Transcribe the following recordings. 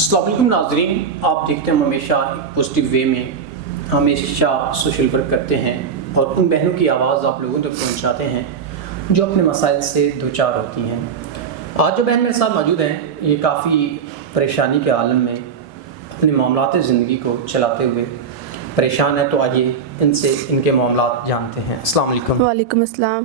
السلام علیکم ناظرین، آپ دیکھتے ہیں ہم ہمیشہ ایک پازیٹیو وے میں ہمیشہ سوشل ورک کرتے ہیں اور ان بہنوں کی آواز آپ لوگوں تک پہنچاتے ہیں جو اپنے مسائل سے دوچار ہوتی ہیں۔ آج جو بہن میرے ساتھ موجود ہیں یہ کافی پریشانی کے عالم میں اپنے معاملات زندگی کو چلاتے ہوئے پریشان ہے، تو آئیے ان سے ان کے معاملات جانتے ہیں۔ السلام علیکم۔ وعلیکم السلام۔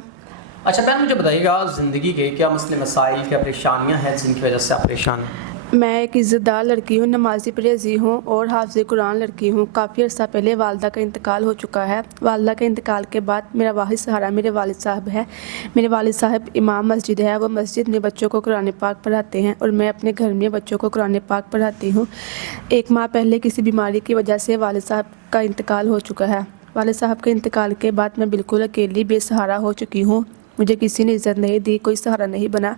اچھا بہن، مجھے بتائیے گا زندگی کے کیا مسئلے مسائل، کیا پریشانیاں ہیں جن کی وجہ سے آپ پریشان ہیں؟ میں ایک عزت دار لڑکی ہوں، نمازی پرہیزی ہوں اور حافظ قرآن لڑکی ہوں۔ کافی عرصہ پہلے والدہ کا انتقال ہو چکا ہے۔ والدہ کے انتقال کے بعد میرا واحد سہارا میرے والد صاحب ہے۔ میرے والد صاحب امام مسجد ہے، وہ مسجد میں بچوں کو قرآن پاک پڑھاتے ہیں اور میں اپنے گھر میں بچوں کو قرآن پاک پڑھاتی ہوں۔ 1 ماہ پہلے کسی بیماری کی وجہ سے والد صاحب کا انتقال ہو چکا ہے۔ والد صاحب کے انتقال کے بعد میں بالکل اکیلی بے سہارا ہو چکی ہوں۔ مجھے کسی نے عزت نہیں دی، کوئی سہارا نہیں بنا۔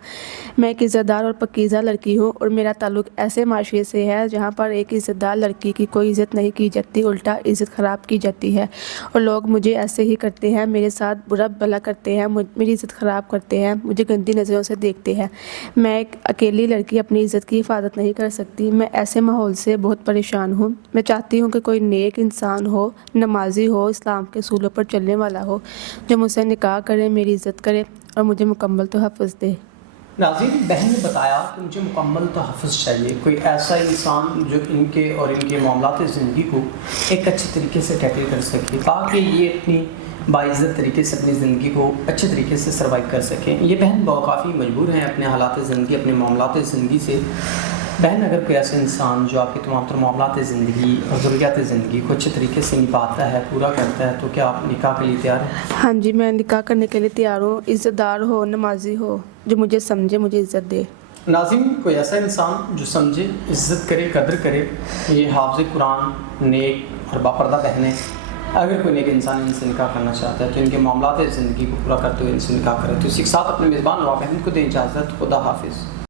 میں ایک عزت دار اور پاکیزہ لڑکی ہوں اور میرا تعلق ایسے معاشرے سے ہے جہاں پر ایک عزت دار لڑکی کی کوئی عزت نہیں کی جاتی، الٹا عزت خراب کی جاتی ہے اور لوگ مجھے ایسے ہی کرتے ہیں، میرے ساتھ برا بھلا کرتے ہیں، میری عزت خراب کرتے ہیں، مجھے گندی نظروں سے دیکھتے ہیں۔ میں ایک اکیلی لڑکی اپنی عزت کی حفاظت نہیں کر سکتی۔ میں ایسے ماحول سے بہت پریشان ہوں۔ میں چاہتی ہوں کہ کوئی نیک انسان ہو، نمازی ہو، اسلام کے اصولوں پر چلنے والا ہو، جو مجھ سے نکاح کرے، میری عزت کرے اور مجھے مکمل تحفظ دے۔ ناظرین، بہن نے بتایا کہ مجھے مکمل تحفظ چاہیے، کوئی ایسا انسان جو ان کے اور ان کے معاملات زندگی کو ایک اچھے طریقے سے ٹیکل کر سکے تاکہ یہ اپنی باعزت طریقے سے اپنی زندگی کو اچھے طریقے سے سروائیو کر سکیں۔ یہ بہن کافی مجبور ہیں اپنے حالات زندگی، اپنے معاملات زندگی سے۔ بہن، اگر کوئی ایسا انسان جو آپ کے تمام تر معاملات زندگی اور ضروریات زندگی کو اچھے طریقے سے نبھاتا ہے، پورا کرتا ہے، تو کیا آپ نکاح کے لیے تیار ہیں؟ ہاں جی، میں نکاح کرنے کے لیے تیار ہوں۔ عزت دار ہو، نمازی ہو، جو مجھے سمجھے، مجھے عزت دے۔ ناظرین، کوئی ایسا انسان جو سمجھے، عزت کرے، قدر کرے، یہ حافظ قرآن، نیک اور باپردہ بہنیں، اگر کوئی نیک انسان ان سے نکاح کرنا چاہتا ہے تو ان کے معاملات زندگی کو پورا کرتے ہوئے ان سے نکاح کرے۔ تو اسی کے ساتھ اپنے میزبان نواف احمد کو دیں اجازت۔ خدا حافظ۔